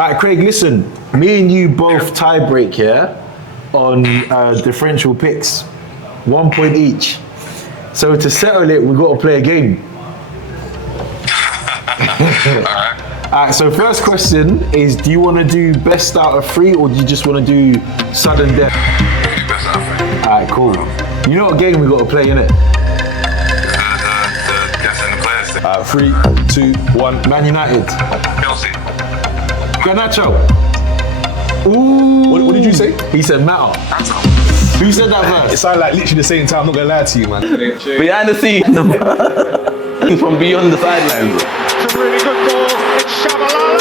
All right, Craig, listen. Me and you both tie break here on differential picks. 1 point each. So to settle it, we've got to play a game. Alright, so first question is, do you want to do best out of 3 or do you just want to do sudden death? Best out of 3. Alright, cool. You know what game we got to play, innit? The guessing the players thing. 3, 2, 1. Man United. Chelsea. Garnacho. Ooh. What did you say? He said Matter. That's all. Who said that It first? sounded like literally the same time, I'm not gonna lie to you, man. Behind the scenes, from beyond the sidelines. It's a really good ball. It's Shabalala.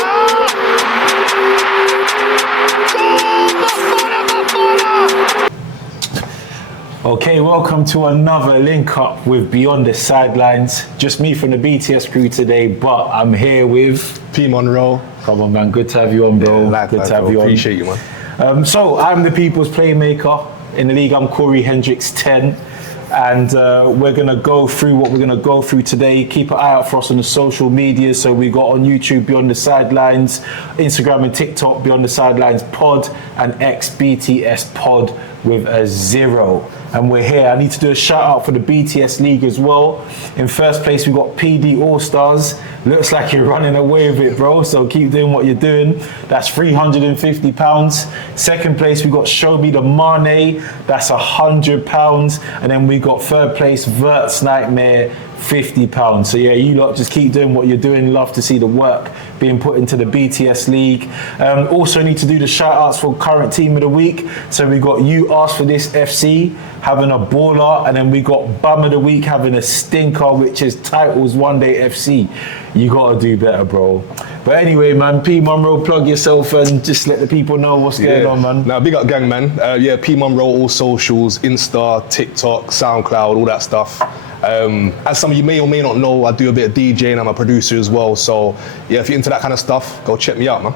Okay, welcome to another link up with Beyond the Sidelines. Just me from the BTS crew today, but I'm here with P. Monroe. Come on, man. Good to have you on, bro. Good to have you on. Appreciate you, man. So I'm the people's playmaker in the league. I'm Corey Hendricks 10, and we're gonna go through what we're gonna go through today. Keep an eye out for us on the social media. So we got on YouTube Beyond the Sidelines, Instagram and TikTok Beyond the Sidelines Pod, and X BTS Pod with a 0. And we're here. I need to do a shout out for the BTS League as well. In first place, we got PD All Stars. Looks like you're running away with it, bro. So keep doing what you're doing. That's £350. Second place, we got Show Me the Money. That's £100. And then we got third place, Vert's Nightmare, £50. So yeah, you lot just keep doing what you're doing. Love to see the work being put into the BTS League. Also need to do the shout outs for current team of the week. So we got You Asked For This FC having a baller, and then we got Bum of the Week having a stinker, which is Titles One Day FC. You gotta do better, bro. But anyway, man, P Monroe, plug yourself and just let the people know what's going on, man. Now, big up gang, man. P Monroe, all socials, Insta, TikTok, SoundCloud, all that stuff. As some of you may or may not know, I do a bit of DJing. I'm a producer as well. So yeah, if you're into that kind of stuff, go check me out, man.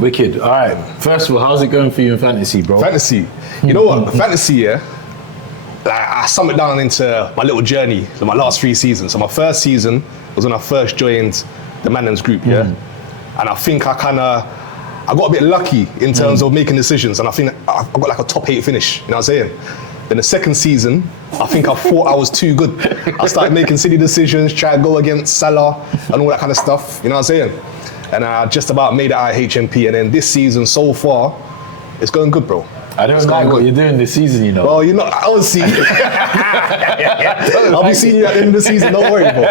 Wicked. All right. First of all, how's it going for you in fantasy, bro? Fantasy. You know what? Fantasy, yeah. Like, I sum it down into my little journey, so my last 3 seasons. So my first season was when I first joined the Manham's group, yeah. And I think I got a bit lucky in terms of making decisions, and I think I got like a top 8 finish. You know what I'm saying? Then the second season, I think I thought I was too good. I started making silly decisions, try to go against Salah and all that kind of stuff. You know what I'm saying? And I just about made it out of HMP. And then this season so far, it's going good, bro. I don't like what you're doing this season, you know. Well, you're not. I'll see you. I'll be seeing you at the end of the season. Don't worry, bro.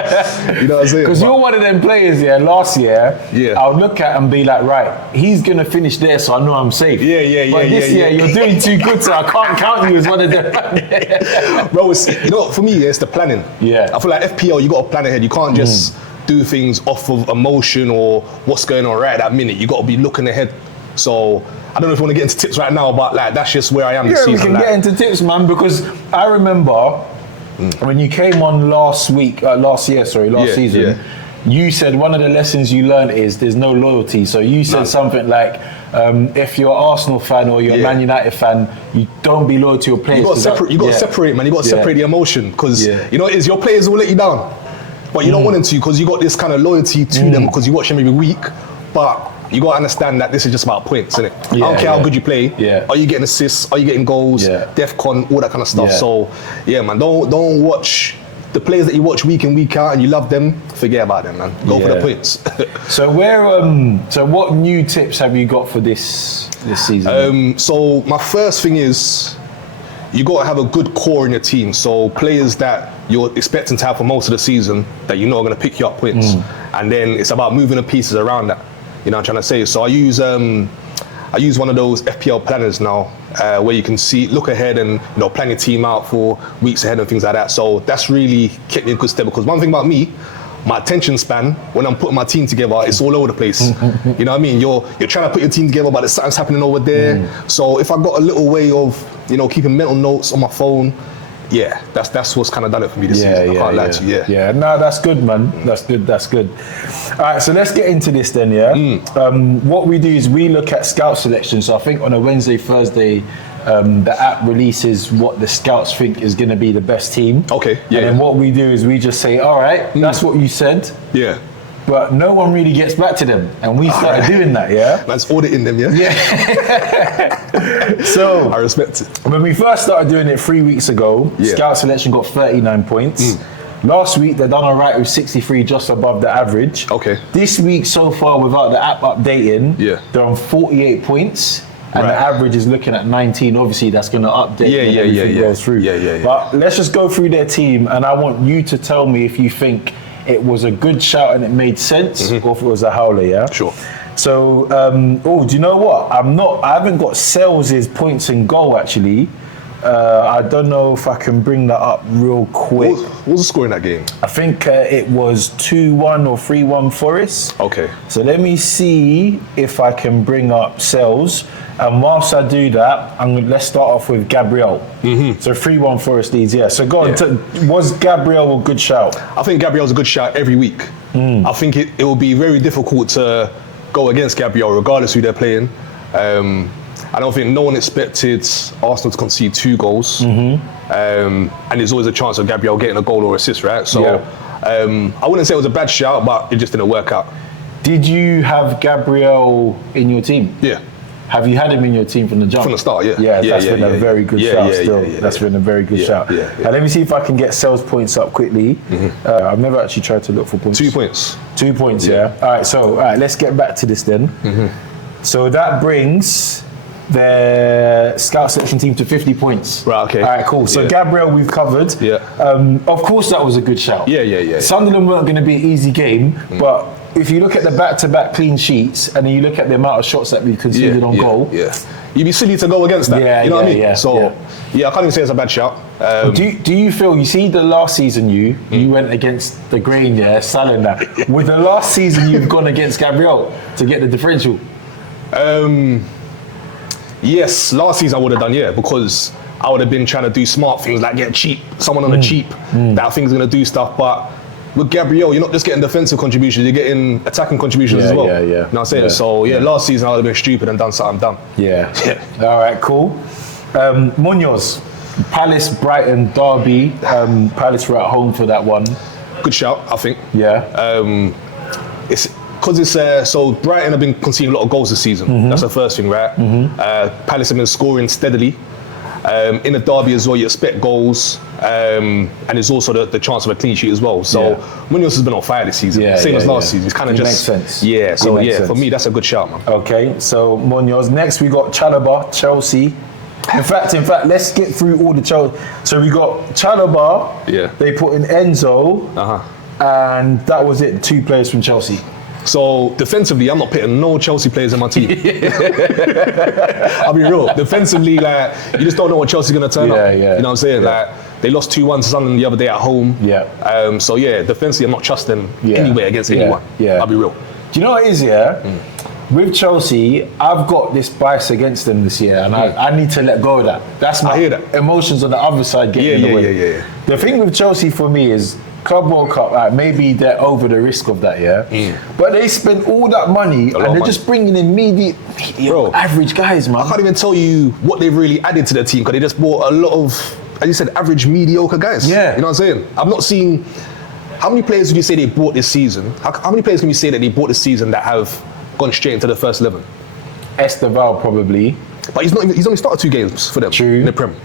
You know what I'm saying? Because you're one of them players, yeah. Last year, Yeah. I'll look at and be like, right, he's gonna finish there, so I know I'm safe. But this year, you're doing too good, so I can't count you as one of them. Bro, it's, you know, for me, it's the planning. Yeah. I feel like FPL, you got to plan ahead. You can't just do things off of emotion or what's going on right at that minute. You got to be looking ahead. So I don't know if you want to get into tips right now, but like that's just where I am this Yeah, we season. can get into tips, man, because I remember when you came on last season, you said one of the lessons you learned is there's no loyalty. So you said something like, if you're an Arsenal fan or you're a Man United fan, you don't be loyal to your players. You got to separate, man. You got to separate the emotion, because you know it is, your players will let you down, but you don't want them to, because you got this kind of loyalty to them because you watch them every week. But you got to understand that this is just about points, isn't it? I don't care how good you play. Are you getting assists? Are you getting goals? DEFCON, all that kind of stuff. So yeah, man, don't watch the players that you watch week in, week out and you love them. Forget about them, man. Go for the points. So what new tips have you got for this season? So my first thing is, you got to have a good core in your team. So players that you're expecting to have for most of the season that you know are going to pick you up points. And then it's about moving the pieces around that. You know what I'm trying to say? So I use one of those FPL planners now, where you can look ahead and plan your team out for weeks ahead and things like that. So that's really kept me in good step, because one thing about me, my attention span when I'm putting my team together, it's all over the place. You know what I mean? You're trying to put your team together, but there's something's happening over there. So if I got a little way of keeping mental notes on my phone, that's what's kind of done it for me this season. I can't lie to you. Yeah, no, that's good, man. That's good. All right, so let's get into this then, what we do is we look at scout selection. So I think on a Wednesday, Thursday, the app releases what the scouts think is going to be the best team. Okay, And then what we do is we just say, all right, that's what you said. Yeah. but no one really gets back to them, and we started doing that, yeah. Man's auditing them, yeah? So I respect it. when we first started doing it 3 weeks ago, Scout Selection got 39 points. Last week they done all right with 63, just above the average. Okay. This week so far, without the app updating, they're on 48 points. And the average is looking at 19. Obviously, that's going to update when everything goes through. But let's just go through their team, and I want you to tell me if you think it was a good shout and it made sense, or if it was a howler, yeah? Sure. So, do you know what? I haven't got Sales' points in goal, actually. I don't know if I can bring that up real quick. What was the score in that game? I think it was 2-1 or 3-1 Forest. Okay. So let me see if I can bring up Sales. And whilst I do that, let's start off with Gabriel. So 3-1 Forest leads, yeah. So go on, was Gabriel a good shout? I think Gabriel's a good shout every week. I think it will be very difficult to go against Gabriel regardless who they're playing. I don't think no one expected Arsenal to concede 2 goals. And there's always a chance of Gabriel getting a goal or assist, right? So I wouldn't say it was a bad shout, but it just didn't work out. Did you have Gabriel in your team? Yeah. Have you had him in your team from the jump? From the start, yeah. Yeah, that's been a very good shout still. That's been a very good shout. Now let me see if I can get Sales points up quickly. I've never actually tried to look for points. 2 points. 2 points, yeah. All right, let's get back to this then. So that brings the Scout Selection team to 50 points. Right, okay. All right, cool. So Gabriel, we've covered. Of course, that was a good shout. Sunderland weren't going to be an easy game, but if you look at the back-to-back clean sheets and then you look at the amount of shots that we've conceded on goal, you'd be silly to go against that. You know what I mean? So I can't even say it's a bad shout. Do you feel, you see the last season you went against the grain, Salah and that. With the last season you've gone against Gabriel to get the differential? Yes, last season I would have done, because I would have been trying to do smart things like get someone on the cheap that I think is going to do stuff. But with Gabriel, you're not just getting defensive contributions, you're getting attacking contributions as well. You know what I'm saying? So last season I would have been stupid and done something dumb. All right, cool. Munoz, Palace, Brighton, Derby. Palace were at home for that one. Good shout, I think. It's because it's so Brighton have been conceding a lot of goals this season. That's the first thing, right? Palace have been scoring steadily. In the derby as well, you expect goals, and there's also the chance of a clean sheet as well. So Munoz has been on fire this season, same as last season. It's kind of just makes sense. So for me, that's a good shout, man. Okay, so Munoz. Next, we got Chalobah, Chelsea. In fact, let's get through all the Chelsea. So we got Chalobah. They put in Enzo, and that was it. 2 players from Chelsea. So defensively, I'm not putting no Chelsea players in my team. I'll be real. Defensively, like you just don't know what Chelsea's gonna turn up. You know what I'm saying? Like they lost 2-1 to Sunderland the other day at home. So defensively, I'm not trusting anywhere against anyone. I'll be real. Do you know what it is? With Chelsea, I've got this bias against them this year, and I need to let go of that. That's my emotions on the other side getting in the way. The thing with Chelsea for me is Club World Cup, maybe they're over the risk of that, but they spend all that money and they're just bringing in average guys, man. I can't even tell you what they've really added to their team because they just bought a lot of, as you said, average, mediocre guys. You know what I'm saying? I've not seen, how many players would you say they bought this season? How many players can you say that they bought this season that have gone straight into the first 11? Esteval probably. But he's only started 2 games for them in the Prem.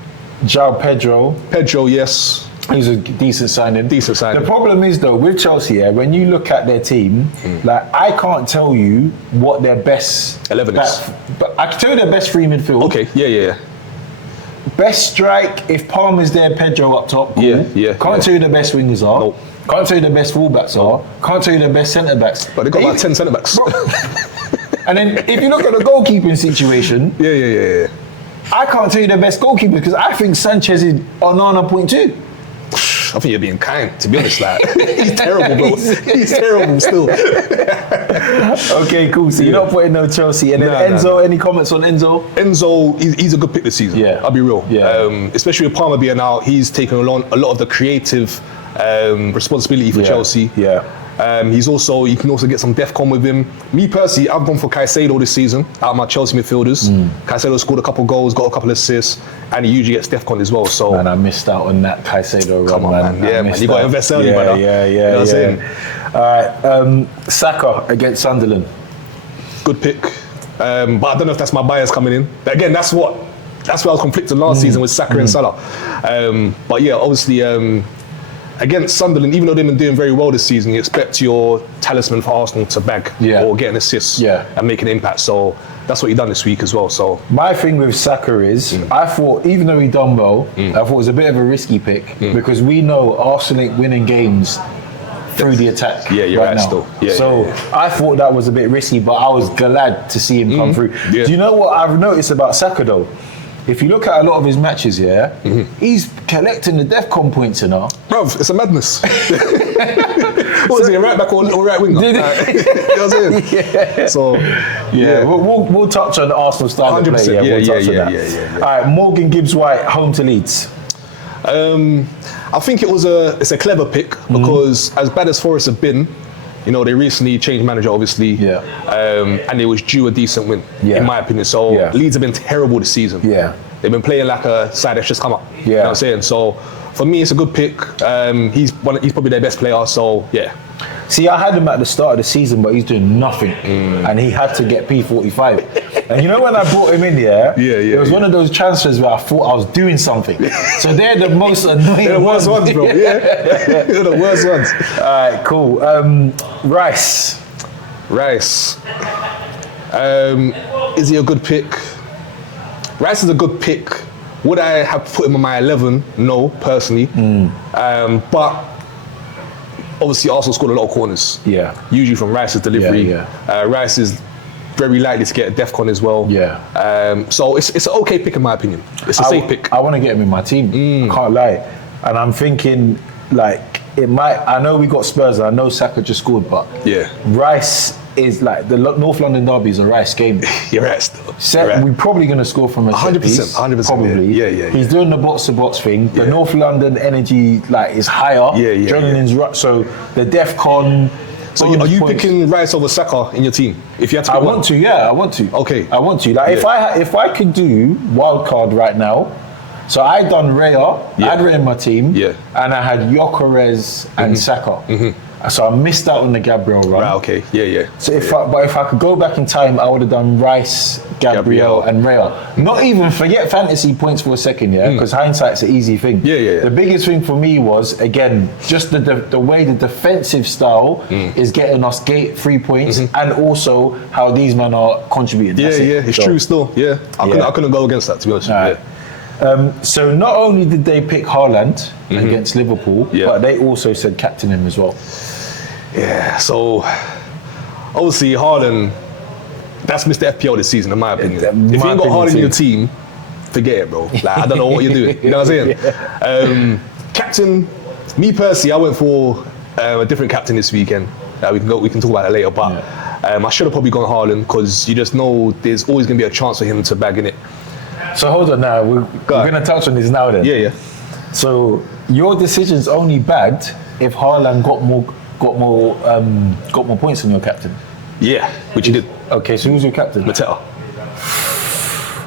João Pedro, yes. He's a decent signing. The problem is though with Chelsea, when you look at their team, like I can't tell you what their best 11 is. But I can tell you their best 3 midfield. Okay, Best strike if Palmer's there, Pedro up top. Cool. Can't tell you the best wingers are. Nope. Can't tell you the best fullbacks are. Can't tell you the best centre backs. But they got like 10 centre backs. And then if you look at the goalkeeping situation, I can't tell you the best goalkeeper because I think Sanchez is on 0.2. I think you're being kind, to be honest. Like, he's terrible, bro. He's terrible still. Okay, cool. So you're not putting no Chelsea. And then Enzo, any comments on Enzo? Enzo, he's a good pick this season. I'll be real. Especially with Palmer being out, he's taken on a lot of the creative responsibility for Chelsea. He's also, you can also get some DEFCON with him. Me personally, I've gone for Caicedo this season out of my Chelsea midfielders. Caicedo scored a couple goals, got a couple assists, and he usually gets DEFCON as well. So Man, I missed out on that Caicedo run, come on, man. Yeah, man. You got to invest early, brother. Yeah. You know what I'm saying? All right, Saka against Sunderland. Good pick. But I don't know if that's my bias coming in. But again, that's where I was conflicted last season with Saka and Salah. But yeah, obviously, against Sunderland, even though they've been doing very well this season, you expect your talisman for Arsenal to bag or get an assist and make an impact. So that's what he done this week as well. So my thing with Saka is, I thought, even though he done well, I thought it was a bit of a risky pick because we know Arsenal ain't winning games through the attack. Yeah, you're right now. still. Yeah, so I thought that was a bit risky, but I was glad to see him come through. Yeah. Do you know what I've noticed about Saka though? If you look at a lot of his matches, he's collecting the DEFCON points, you know. Bruv, it's a madness. What was he, a right back or right winger? You know what I'm saying? Yeah. So, yeah. We'll touch on Arsenal style of play. 100%. We'll touch on that. All right, Morgan Gibbs-White, home to Leeds. I think it's a clever pick because as bad as Forest have been, you know, they recently changed manager, obviously, and they was due a decent win, in my opinion. So Leeds have been terrible this season. Yeah, they've been playing like a side that's just come up. You know what I'm saying? So for me, it's a good pick. He's probably their best player. So yeah. See, I had him at the start of the season, but he's doing nothing, and he had to get P45. And you know when I brought him in, it was one of those transfers where I thought I was doing something. So they're the most annoying They're the worst ones, bro. Yeah, they're the worst ones. All right, cool. Rice. Is he a good pick? Rice is a good pick. Would I have put him on my 11? No, personally. But obviously Arsenal scored a lot of corners. Yeah. Usually from Rice's delivery. Rice is very likely to get a DEFCON as well. Yeah. So it's an okay pick in my opinion. It's a safe pick. I want to get him in my team. I can't lie. And I'm thinking like it might. I know we got Spurs. And I know Saka just scored, but Rice is like the North London derby is a Rice game. You're right. Still. We're probably going to score from a 100%. 100%. Probably. Yeah. He's doing the box to box thing. The North London energy like is higher. Adrenaline's right. So the DEFCON. So are you picking Rice over Saka in your team? If you had to pick I want to. Okay. I want to. Like if I could do wild card right now. So I done Raya, I had Raya in my team, and I had Gyökeres and Saka. So I missed out on the Gabriel run. Right, okay, yeah. So if I could go back in time, I would have done Rice, Gabriel and Raya. Not even forget fantasy points for a second, because hindsight's an easy thing. Yeah. The biggest thing for me was, again, just the way the defensive style is getting us 3 points, and also how these men are contributing. It's true still. Yeah, I couldn't go against that, to be honest with you. So not only did they pick Haaland against Liverpool, but they also said captain him as well. Yeah, so obviously Haaland, that's Mr. FPL this season in my opinion. If you ain't got Haaland in your team, forget it, bro. Like, I don't know what you're doing. You know what I'm saying? Captain, me personally, I went for a different captain this weekend. We can talk about that later, but I should have probably gone Haaland because you just know there's always going to be a chance for him to bag in it. So hold on now, we're going to touch on this now then. Yeah. So your decision's only bad if Haaland got more points than your captain. Yeah, which he did. Okay, so who's your captain? Mateta.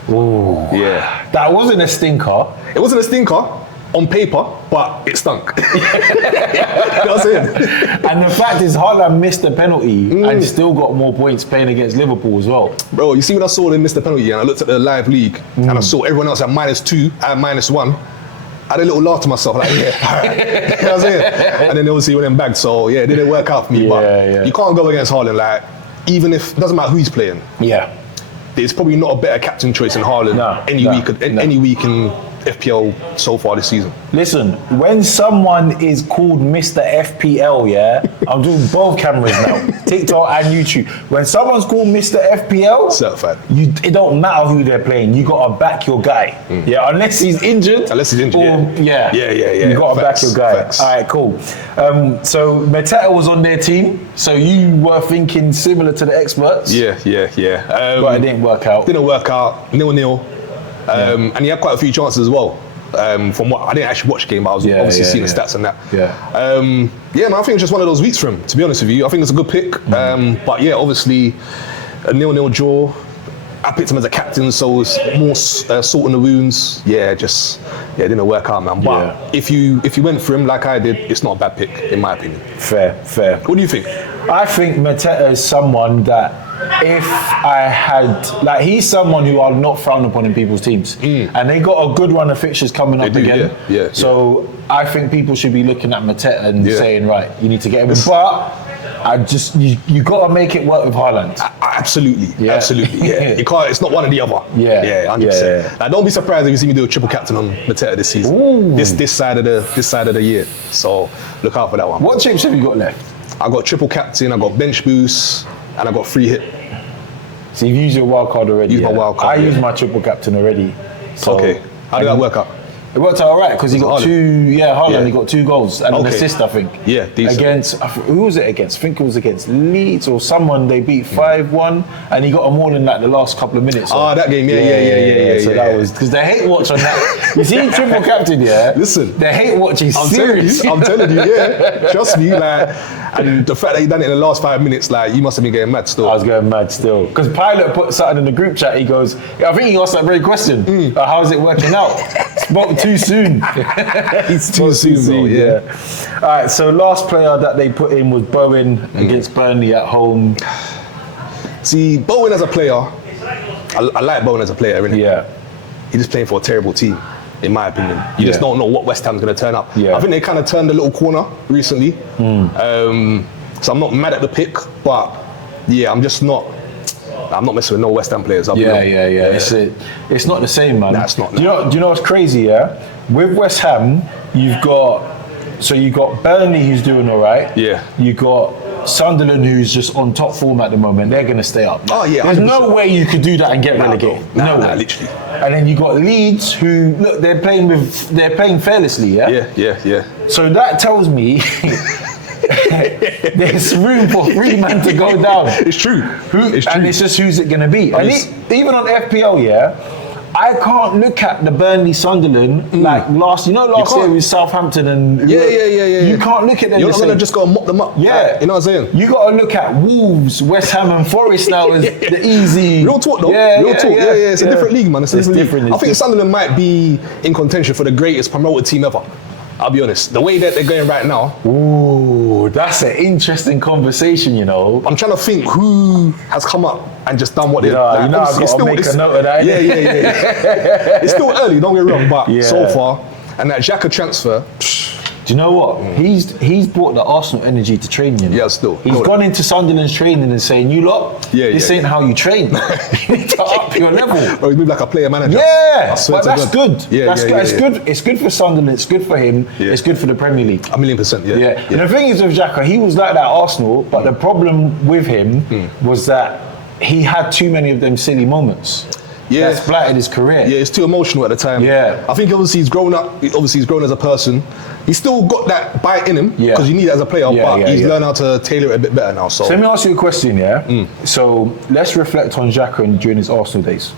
Oh. Yeah. That wasn't a stinker. It wasn't a stinker on paper, but it stunk. You know what I'm saying? And the fact is, Haaland missed the penalty and still got more points playing against Liverpool as well. Bro, you see when I saw them miss the penalty and I looked at the live league and I saw everyone else at -2 and -1, I had a little laugh to myself, like, all right. You know what I'm saying? And then obviously went in bagged, so it didn't work out for me. But you can't go against Haaland, like, even if, it doesn't matter who he's playing. Yeah. There's probably not a better captain choice than Haaland any week in FPL so far this season. Listen, when someone is called Mr. FPL, I'm doing both cameras now, TikTok and YouTube. When someone's called Mr. FPL, certified. It don't matter who they're playing. You gotta back your guy. Unless he's injured. You gotta back your guy. Facts. All right, cool. So Mateta was on their team. So you were thinking similar to the experts. Yeah. But it didn't work out. 0-0. And he had quite a few chances as well. From what I didn't actually watch the game, but I was obviously seeing the stats and that. Yeah, man, I think it's just one of those weeks for him, to be honest with you. I think it's a good pick. But yeah, obviously a 0-0 draw. I picked him as a captain, so it's more salt in the wounds. Yeah, it didn't work out, man. But if you went for him like I did, it's not a bad pick, in my opinion. Fair. What do you think? I think Mateta is someone that if I had, he's someone who I'll not frown upon in people's teams. And they got a good run of fixtures coming up again. So I think people should be looking at Mateta and saying, right, you need to get him in. But you got to make it work with Haaland. Absolutely. You can't. It's not one or the other. 100%. Like, don't be surprised if you see me do a triple captain on Mateta this season. Ooh. This side of the year. So look out for that one. What chips have you got left? I got triple captain. I got bench boost, and I got free hit. So you've used your wild card already. My wild card. I used my triple captain already. So okay. How did that work out? It worked out all right because he got Haaland, he got 2 goals and an assist, I think. Yeah, decent. Against, who was it against? I think it was against Leeds or someone. They beat 5-1 and he got them all in the last couple of minutes. That game, So that was, because they hate watch on that. You see triple captain, Listen. They hate watch is serious. I'm telling you, trust me, and the fact that he done it in the last 5 minutes, you must have been getting mad still. I was going mad still. Because Pilot put something in the group chat, he goes, I think he asked that very question. How's it working out? Spoke too soon. He's too soon, bro, All right, so last player that they put in was Bowen against Burnley at home. See, Bowen as a player, I like Bowen as a player, innit? Yeah. He's just playing for a terrible team, in my opinion. You just don't know what West Ham's going to turn up. I think they kind of turned a little corner recently. So I'm not mad at the pick, but I'm not messing with no West Ham players. It's not the same, man. Nah, it's not. Do you know what's crazy? With West Ham, you've got Burnley who's doing all right. You got Sunderland who's just on top form at the moment. They're going to stay up. There's no way you could do that and get relegated. No way. Literally. And then you got Leeds who look, they're playing fearlessly. So that tells me. There's room for 3 men to go down. It's true. And it's just who's it going to be. And even on FPL, I can't look at the Burnley Sunderland like last year with Southampton and you can't look at them. You're not gonna just go and mop them up. You know what I'm saying? You got to look at Wolves, West Ham, and Forest now as the easy. Real talk though. Real talk. It's a different league, man. It's a different league. I think Sunderland might be in contention for the greatest promoted team ever. I'll be honest. The way that they're going right now. Ooh, that's an interesting conversation, you know. I'm trying to think who has come up and just done what they've done. I've got to make a note of that. It's still early, don't get me wrong, but so far, and that Xhaka transfer. Do you know what? He's brought the Arsenal energy to training. Yeah, still. He's gone into Sunderland's training and saying, you lot, this ain't how you train. You need to up your level. Or he's moved like a player manager. But that's good. It's good. It's good for Sunderland. It's good for him. It's good for the Premier League. 1,000,000%, And the thing is with Xhaka, he was like that at Arsenal, but the problem with him was that he had too many of them silly moments. That's blighted his career. It's too emotional at the time. I think obviously he's grown up. Obviously he's grown as a person. He's still got that bite in him because you need it as a player, but he's learned how to tailor it a bit better now. So let me ask you a question, So let's reflect on Xhaka during his Arsenal days.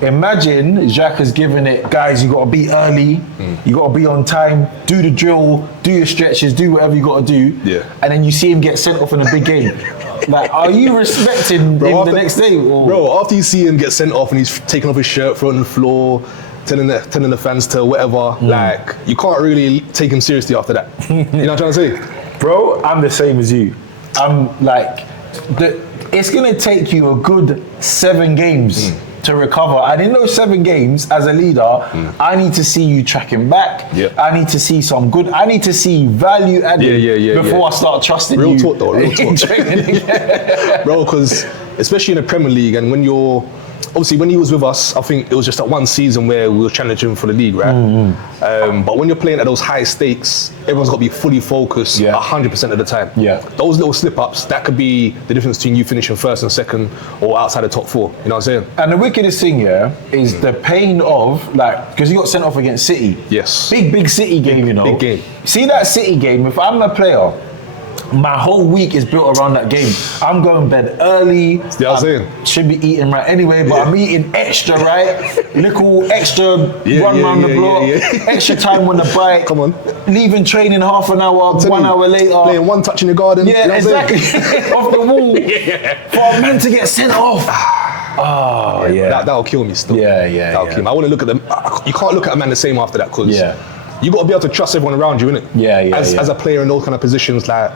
Imagine Xhaka's giving it, guys, you got to be early, you got to be on time, do the drill, do your stretches, do whatever you got to do, and then you see him get sent off in a big game. Like, are you respecting him the next day? Or? Bro, after you see him get sent off and he's taking off his shirt, throwing on the floor, telling the fans to whatever, like, you can't really take him seriously after that. You know what I'm trying to say? Bro, I'm the same as you. I'm like, it's going to take you a good 7 games to recover. And in those 7 games, as a leader, I need to see you tracking back. I need to see some good, I need to see value added before I start trusting you. Real talk though, real talk. Bro, because especially in the Premier League and when you're, obviously when he was with us, I think it was just that one season where we were challenging for the league, right? But when you're playing at those high stakes, everyone's got to be fully focused 100% of the time. Those little slip-ups, that could be the difference between you finishing first and second or outside the top 4. You know what I'm saying? And the wickedest thing, is the pain of, like, because you got sent off against City. Yes. Big City game, you know. Big game. See that City game, if I'm a player, my whole week is built around that game. I'm going to bed early. Yeah, I was saying. Should be eating right anyway, but I'm eating extra, right? Little extra run around the block, extra time on the bike. Come on. Leaving training half an hour, 1 hour later. Playing one touch in the garden. Yeah, you know exactly. Off the wall. For a man to get sent off. Oh, yeah. That'll kill me still. That'll kill me. I want to look at them. You can't look at a man the same after that because you got to be able to trust everyone around you, innit? As a player in those kind of positions, like,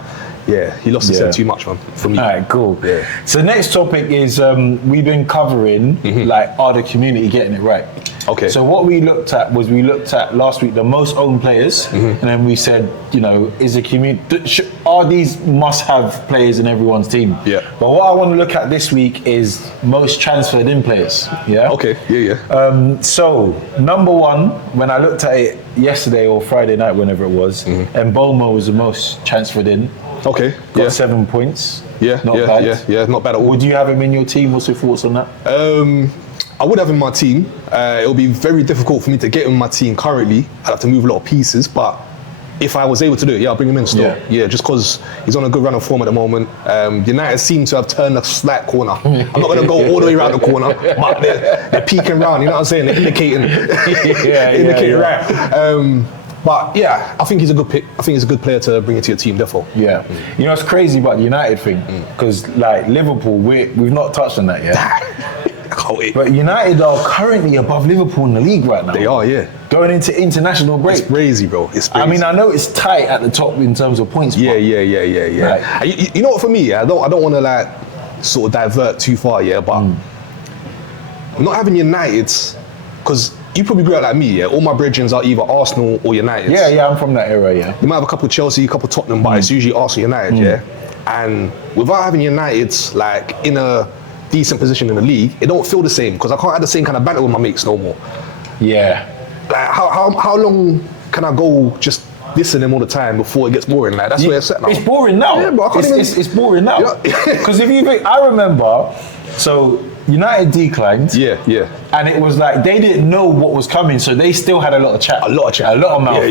he lost his head too much, man, for me. All right, cool. Yeah. So next topic is we've been covering like, are the community getting it right? Okay. So what we looked at last week the most owned players, and then we said, you know, is a community, are these must-have players in everyone's team? Yeah. But what I want to look at this week is most transferred in players. Yeah. Okay. So number one, when I looked at it yesterday or Friday night, whenever it was, Mbomo was the most transferred in. Okay. Got 7 points. Not bad. Not bad at all. Would you have him in your team? What's your thoughts on that? I would have him in my team. It'll be very difficult for me to get him in my team currently. I'd have to move a lot of pieces, but if I was able to do it, I'll bring him in still. Yeah, just because he's on a good run of form at the moment. United seem to have turned a slight corner. I'm not going to go all the way around the corner, but they're peeking round, you know what I'm saying? They're indicating. Right. But yeah, I think he's a good pick. I think he's a good player to bring into your team, therefore. Yeah. You know, it's crazy about the United thing, because like Liverpool, we've not touched on that yet. I can't wait. But United are currently above Liverpool in the league right now. They are, yeah. Going into international break. It's crazy, bro. It's crazy. I mean, I know it's tight at the top in terms of points. Yeah. Like, you know what, for me, I don't want to like sort of divert too far, but not having United, because you probably grew up like me, all my brethrens are either Arsenal or United. Yeah, I'm from that era, You might have a couple Chelsea, a couple Tottenham, but it's usually Arsenal, United, And without having United like in a decent position in the league, it don't feel the same because I can't have the same kind of banter with my mates no more. Yeah. Like how long can I go just dissing them all the time before it gets boring? Like that's where it's at now. It's boring now. Yeah, but I can't it's boring now. Because if you think, I remember, so United declined. Yeah. And it was like they didn't know what was coming, so they still had a lot of chat. A lot of mouth.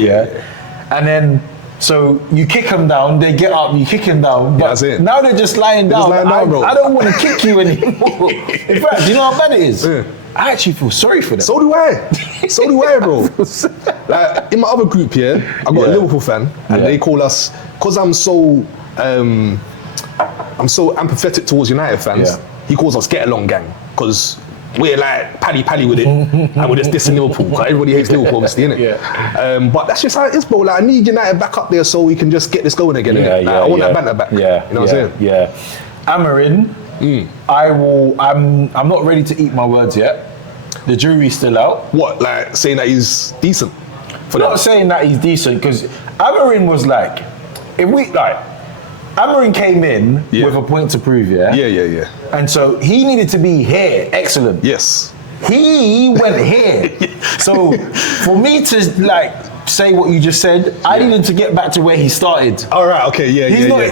And then so you kick them down, they get up, you kick them down. But now they're just lying down. Bro. I don't want to kick you anymore. In fact, do you know how bad it is? Yeah. I actually feel sorry for them. So do I, bro. Like in my other group here, I got a Liverpool fan, and they call us, because I'm so empathetic towards United fans. He calls us Get Along Gang, because we're like pally with it, and we're just dissing Liverpool. Because everybody hates Liverpool, obviously, innit? But that's just how it is, bro. Like I need United back up there so we can just get this going again. I want that banter back. You know what I'm saying? Yeah. Amarin. I'm not ready to eat my words yet. The jury's still out. What, like saying that he's decent? Not saying that he's decent, because Amarin was like, Amarin came in with a point to prove, Yeah. And so he needed to be here, excellent. Yes. He went here. So for me to say what you just said, I needed to get back to where he started. All right, okay,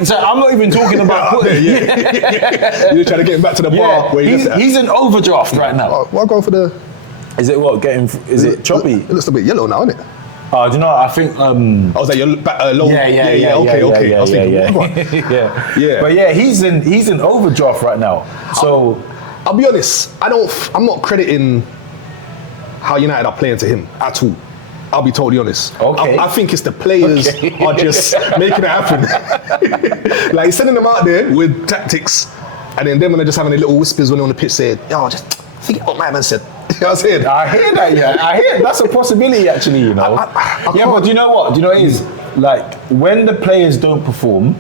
So I'm not even talking about putting. You're trying to get him back to the bar where he's in overdraft right now. I'll go for the. Is it what? Is it choppy? It looks a bit yellow now, isn't it? Do you know? I think. I was like, you're low. Okay. I was thinking, what? But he's in overdraft right now. So I'll be honest. I'm not crediting how United are playing to him at all. I'll be totally honest. Okay. I think it's the players are just making it happen. Like he's sending them out there with tactics, and then them when they're just having their little whispers when they're on the pitch saying, "Yo, just forget what my man said." You know what I'm saying? I hear that. I hear that's a possibility actually. You know. But do you know what? Do you know what it is? Like when the players don't perform.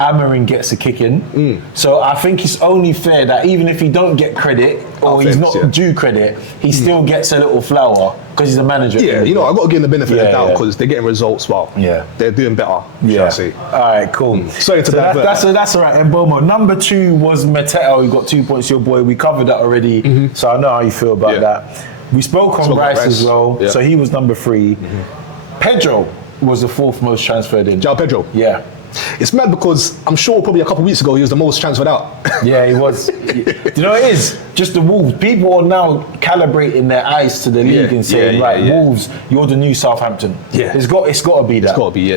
Amarin gets a kick in. So I think it's only fair that even if he don't get credit or he's not due credit, he still gets a little flower because he's a manager. Yeah, you know, I've got to give him the benefit of the doubt because they're getting results they're doing better, shall I say. All right, cool. Sorry to divert. That's all right, Mbomo. Number 2 was Mateo, who got 2 points, your boy. We covered that already, so I know how you feel about that. We spoke on Rice as well, so he was number 3. Pedro was the 4th most transferred in. João Pedro? Yeah. It's mad because I'm sure probably a couple of weeks ago he was the most transferred out. Yeah, he was. Do you know what it is? Just the Wolves. People are now calibrating their eyes to the league and saying, Wolves, you're the new Southampton. Yeah. It's got to be that. It's got to be,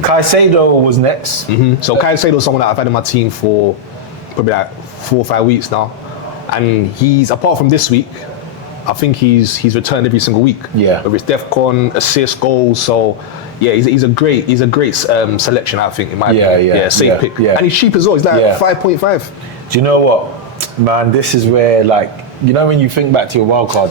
Caicedo was next. So Caicedo is someone that I've had in my team for probably like 4 or 5 weeks now, and he's, apart from this week, I think he's returned every single week. Yeah. Whether it's DEFCON, assists, goals. So yeah, he's a great selection, I think, in my opinion. Safe pick. Yeah. And he's cheap as well. He's like 5.5. Do you know what, man? This is where, like, you know, when you think back to your wild card.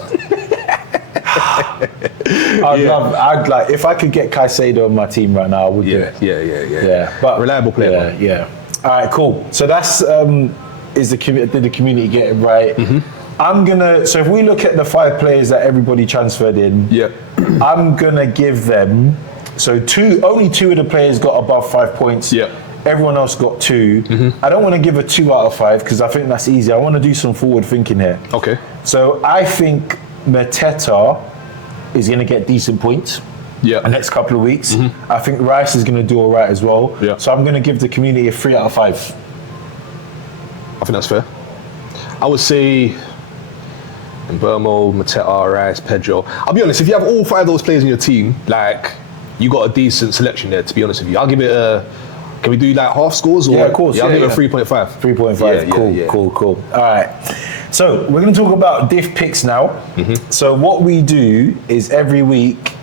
I'd like, if I could get Caicedo on my team right now, I would do it. Yeah. But reliable player. man. Yeah. All right, cool. So that's did the community get it right? I'm gonna. So if we look at the 5 players that everybody transferred in, I'm gonna give them. So only 2 of the players got above 5 points. Everyone else got 2. I don't want to give a 2 out of 5 because I think that's easy. I want to do some forward thinking here. Okay. So I think Mateta is going to get decent points. The next couple of weeks. I think Rice is going to do all right as well. So I'm going to give the community a 3 out of 5. I think that's fair. I would say Mbermo, Mateta, Rice, Pedro. I'll be honest, if you have all 5 of those players in your team, like, you got a decent selection there, to be honest with you. I'll give it a... Can we do like half scores? Or, of course. I'll give it a 3.5. 3.5. Cool. All right. So we're going to talk about diff picks now. So what we do is every week,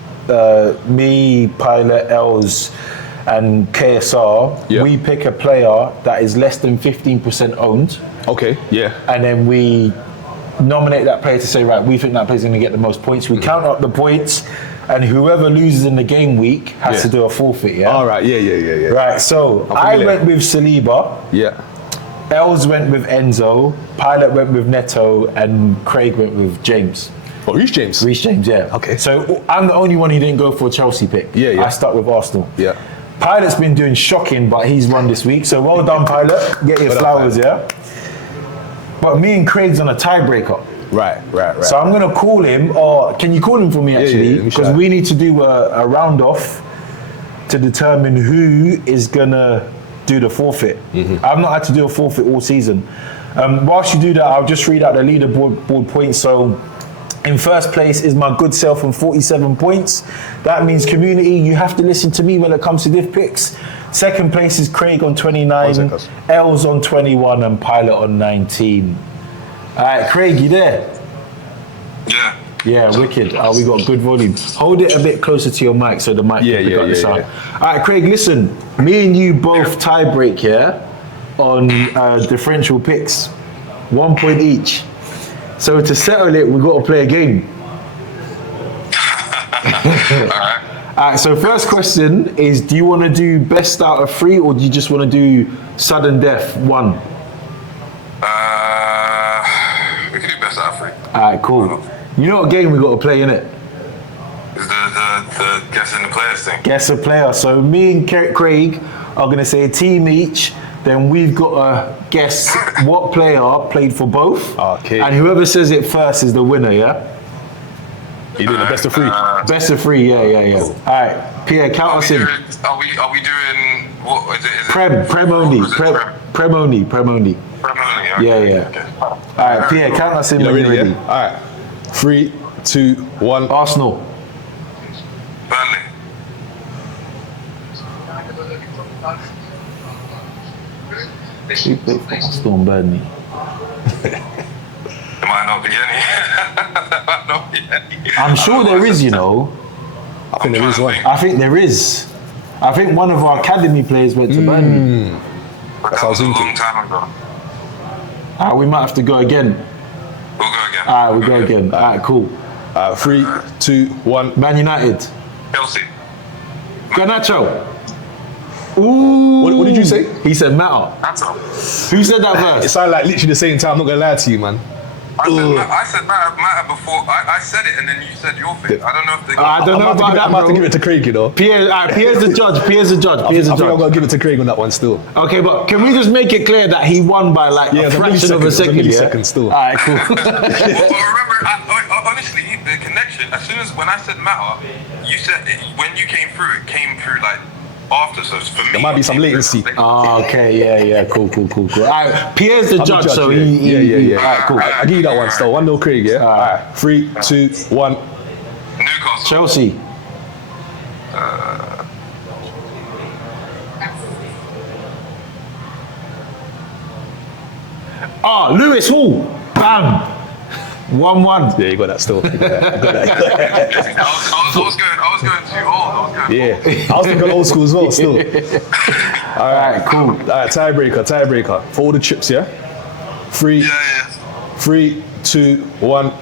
me, Pilot, Els, and KSR, we pick a player that is less than 15% owned. Okay, And then we nominate that player to say, right, we think that player's going to get the most points. We count up the points, and whoever loses in the game week has to do a forfeit, All right, Right, so I went with Saliba. Els went with Enzo, Pilot went with Neto, and Craig went with James. Oh, Reece James? Reece James, Okay. So I'm the only one who didn't go for a Chelsea pick. I stuck with Arsenal. Pilot's been doing shocking, but he's won this week. So well done, Pilot. Get your flowers, But me and Craig's on a tiebreaker. Right. So I'm going to call him, or can you call him for me actually? Because we need to do a round off to determine who is going to do the forfeit. I've not had to do a forfeit all season. Whilst you do that, I'll just read out the leaderboard points. So in first place is my good self on 47 points. That means community, you have to listen to me when it comes to diff picks. Second place is Craig on 29, Els on 21, and Pilot on 19. All right, Craig, you there? Yeah, wicked. We got good volume. Hold it a bit closer to your mic so the mic can pick up the sound. All right, Craig, listen. Me and you both tie break, on differential picks. 1 point each. So to settle it, we've got to play a game. All right, so first question is, do you want to do best out of 3 or do you just want to do sudden death 1? We can do best out of 3. All right, cool. You know what game we got to play, innit? Is the guessing the players thing? Guess a player. So me and Craig are going to say a team each. Then we've got to guess what player played for both. Okay. And whoever says it first is the winner, You doing the best of 3? Best of 3, yeah. All right, Pierre, count us in. Are we doing, what is it? Prem only. Prem only. Okay. Yeah. Okay. All right, Pierre, count us in when you're ready. All right. 3, 2, 1. Arsenal. Burnley. Arsenal and Burnley. There might not be any. I'm sure there is, you know. I think there is one. I think there is. I think one of our academy players went to Burnley. But that was a long time ago. We might have to go again. We'll go again. All right, we'll go again. All right, cool. 3, 2, 1. Man United. Chelsea. Garnacho. Ooh. What did you say? He said Matter. That's all. Who said that It first? sounded like literally the same time. I'm not gonna lie to you, man. I said matter before. I said it and then you said your thing. I don't know if they. I don't know about that, I'm about to give bro. it to Craig, you know. Pierre's the judge. I think I'm judge. gonna give it to Craig on that one still. Okay, but can we just make it clear that he won by like a it's fraction of a second? millisecond still. All right, cool. Well, remember, honestly, the connection. As soon as when I said matter, you said when you came through, it came through like after. So for me, There might be some latency. Okay, yeah, cool. All right, Pierre's the judge, so yeah. he. All right, cool. I'll give you that one still. 1-0 Craig, yeah? All right. 3, 2, 1. Newcastle. Chelsea. Lewis Hall. Bam. 1-1. Yeah, you got that still. You got that. I was going too old. Yeah, I was thinking old school as well still. All right, cool. All right, tiebreaker. For all the chips, yeah? 3, 2, 1.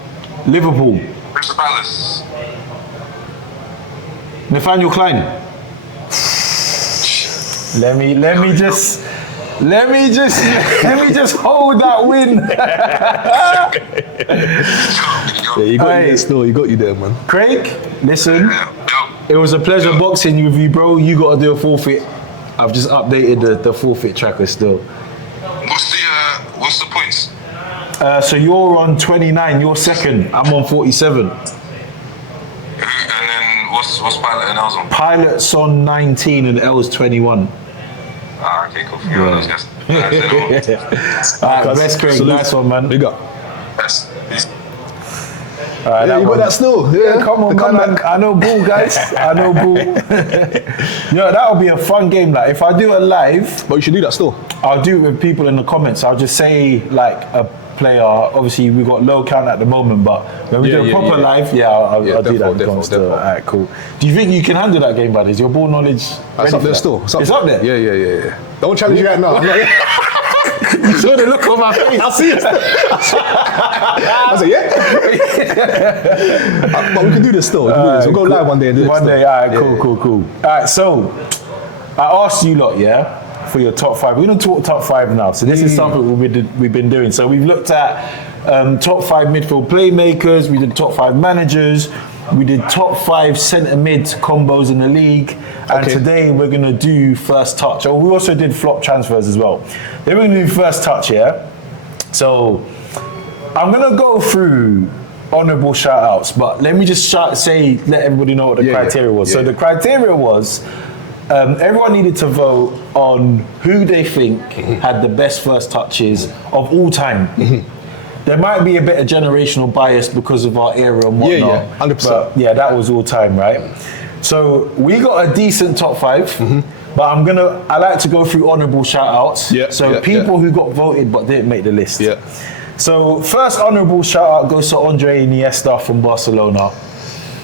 Liverpool. Crystal Palace. Nathaniel Klein. Let me just hold that win. Yeah, you got you there still. You got you there, man. Craig, listen. It was a pleasure boxing with you, bro. You got to do a forfeit. I've just updated the forfeit tracker still. What's the points? So you're on 29. You're second. I'm on 47. And then what's Pilot and El's on? Pilot's on 19 and L's 21. Okay, cool. Yeah, those guys. Alright, best Craig. Salute. Nice one, man. Big up. Best. Alright, Yeah, you got that still. Yeah, come on, man. I know bull, guys. I know bull. That'll be a fun game. Like, if I do a live, But you should do that still. I'll do it with people in the comments. I'll just say like a player. Obviously, we got low count at the moment, but when we do a proper live, I'll do that. Definitely. Alright, cool. Do you think you can handle that game, buddy? Is your ball knowledge? It's up there still. It's up there. Yeah. Don't challenge you right now. You saw the look on my face. I see it. I said, yeah. But we can do this still. We'll go live one day and do this. One day, alright, cool. Alright, so I asked you lot, for your top 5. We're gonna talk top 5 now. So this is something we've been doing. So we've looked at top 5 midfield playmakers. We did top 5 managers. We did top 5 centre mid combos in the league. And today we're gonna do first touch. Oh, we also did flop transfers as well. Then we're gonna do first touch, So I'm gonna go through honourable shout outs, but let me just let everybody know what the criteria was. So the criteria was everyone needed to vote on who they think had the best first touches of all time. There might be a bit of generational bias because of our era and whatnot. Yeah, 100%. But that was all time, right? So we got a decent top 5, but I like to go through honourable shout outs. People who got voted but didn't make the list. Yeah. So first honourable shout out goes to Andre Iniesta from Barcelona.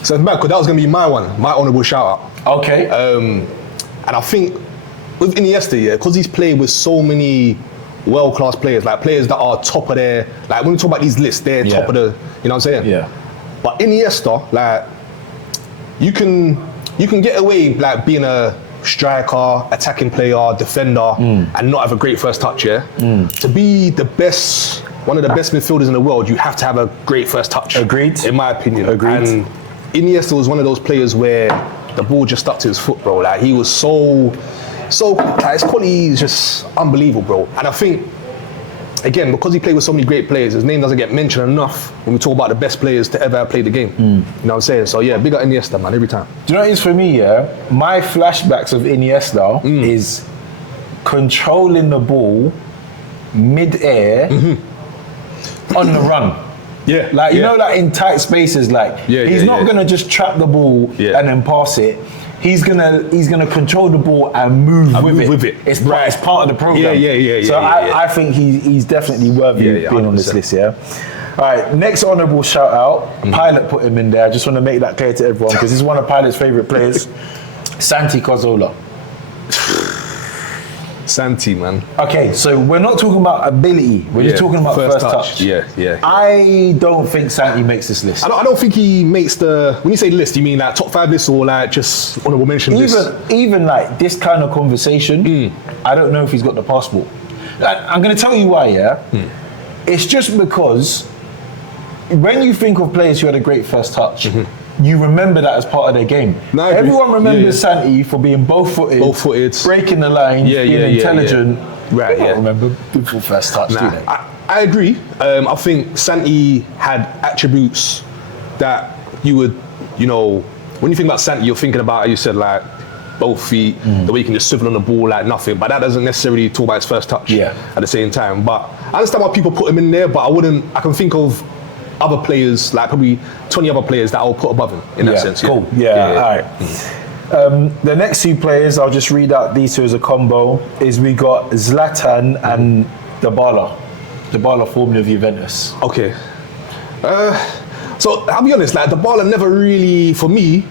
So it's mad, because that was going to be my honourable shout out. Okay. And I think with Iniesta, because he's played with so many world-class players, like players that are top of their, like when we talk about these lists, they're top of the, you know what I'm saying? Yeah. But Iniesta, like, you can get away like being a striker, attacking player, defender, and not have a great first touch, To be one of the best midfielders in the world, you have to have a great first touch. Agreed. In my opinion. Agreed. And Iniesta was one of those players where the ball just stuck to his foot, bro. Like, he was so like, his quality is just unbelievable, bro. And I think, again, because he played with so many great players, his name doesn't get mentioned enough when we talk about the best players to ever play the game. You know what I'm saying? So big up Iniesta, man, every time. Do you know what it is for me, My flashbacks of Iniesta is controlling the ball mid-air on the run. Yeah. Like, you know, like in tight spaces, like he's not gonna just trap the ball and then pass it. He's gonna control the ball and move with it. It's part of the program. So I think he's definitely worthy of being on this list. All right, next honourable shout out. Pilot put him in there. I just want to make that clear to everyone because he's one of Pilot's favourite players. Santi Cazorla. Santi, man. Okay, so we're not talking about ability. We're just talking about first touch. Yeah. I don't think Santi makes this list. I don't think he makes the. When you say list, you mean like top 5 list or like just honourable mention list? Even like this kind of conversation, I don't know if he's got the passport. Like, I'm going to tell you why. It's just because when you think of players who had a great first touch, you remember that as part of their game. No, everyone remembers Santi for being both-footed, breaking the line, being intelligent. Right, I don't remember beautiful first touch, do they? I agree. I think Santi had attributes that you would, when you think about Santi, you're thinking about, you said, like, both feet, the way you can just swivel on the ball like nothing, but that doesn't necessarily talk about his first touch at the same time. But I understand why people put him in there, but I can think of other players, like probably 20 other players that I'll put above him in that sense. Cool. All right. The next 2 players, I'll just read out these 2 as a combo, is we got Zlatan and Dybala. Dybala formerly of Juventus. Okay. So I'll be honest, like Dybala never really, for me,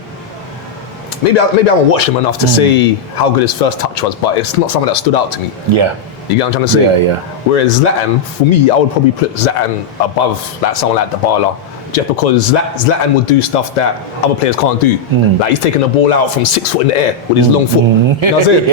maybe I haven't watched him enough to say how good his first touch was, but it's not something that stood out to me. Yeah. You get what I'm trying to say? Yeah, yeah. Whereas Zlatan, for me, I would probably put Zlatan above like someone like Dybala, just because Zlatan would do stuff that other players can't do. Like he's taking the ball out from 6 foot in the air with his long foot. You know what I'm saying?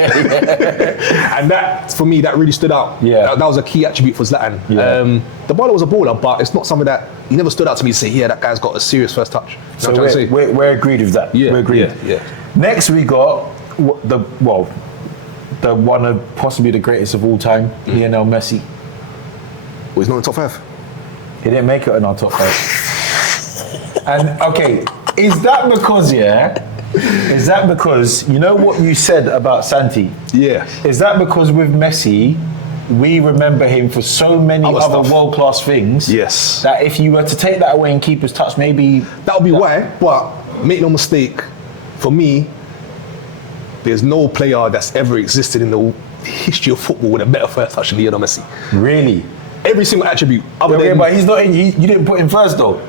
And that, for me, that really stood out. Yeah. That was a key attribute for Zlatan. Yeah. Dybala was a baller, but it's not something that he never stood out to me to say, yeah, that guy's got a serious first touch. You know So what I'm trying to say? we're agreed with that. Yeah, We're agreed. yeah. Next we got the one of possibly the greatest of all time, Lionel Messi. Well, he's not in the top 5. He didn't make it in our top 5. And okay, is that because you know what you said about Santi? Yeah. Is that because with Messi, we remember him for so many Other other stuff. world-class things? Yes. That if you were to take that away and keep his touch, maybe That would be why, but make no mistake, for me, there's no player that's ever existed in the history of football with a better first touch than Lionel Messi. really. Every single attribute, other Yeah, than but he's not in. You didn't put him first though.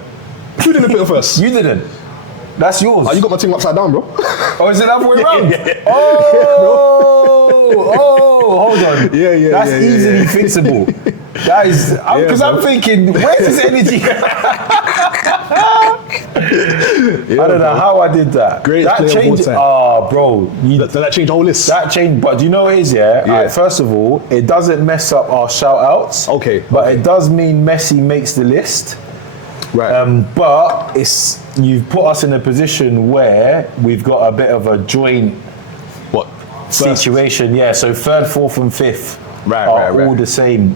who didn't put him first? You didn't. That's yours. Oh, you got my team upside down, bro. Oh, is it the other way around? Yeah. Oh, hold on. Yeah, That's yeah, easily yeah. fixable. That is, because I'm bro. thinking, where's this energy? I don't know how I did that. Greatest that player of all changed. time. Oh, bro. Did that change the whole list? That changed, but do you know what it is, yeah? Yeah. Alright, first of all, it doesn't mess up our shout-outs. Okay, But okay. it does mean Messi makes the list. Right. But you've put us in a position where we've got a bit of a joint What? First? situation. Yeah, so 3rd, 4th and 5th Right, are right. all the same.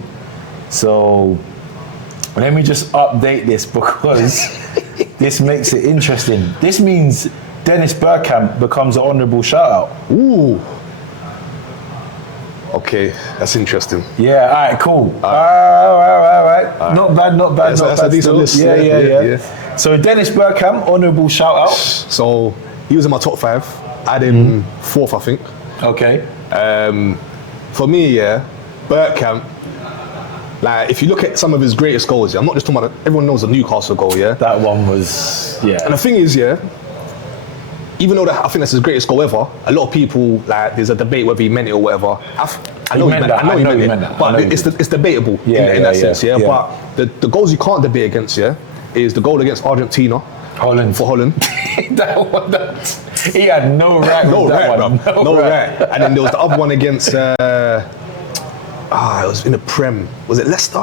So let me just update this because this makes it interesting. This means Dennis Bergkamp becomes an honourable shout-out. Ooh. Okay, that's interesting. Yeah, all right, cool. All right. Not bad, not bad, That's- not that's a bad. decent still. list. Yeah. So Dennis Bergkamp, honourable shout-out. So he was in my top 5. I had him 4th, I think. Okay. For me, yeah, Bergkamp, like if you look at some of his greatest goals, I'm not just talking about, everyone knows the Newcastle goal, yeah? That one was, And yeah. the thing is, yeah, even though I think that's his greatest goal ever, a lot of people, like, there's a debate whether he meant it or whatever. I know he meant it, but it's debatable in that sense, yeah? But the goals you can't debate against, yeah, is the goal against Argentina. Holland. For Holland. That one, he had no right with No that right, one. bro. No right. And then there was the other one against, it was in the Prem. Was it Leicester?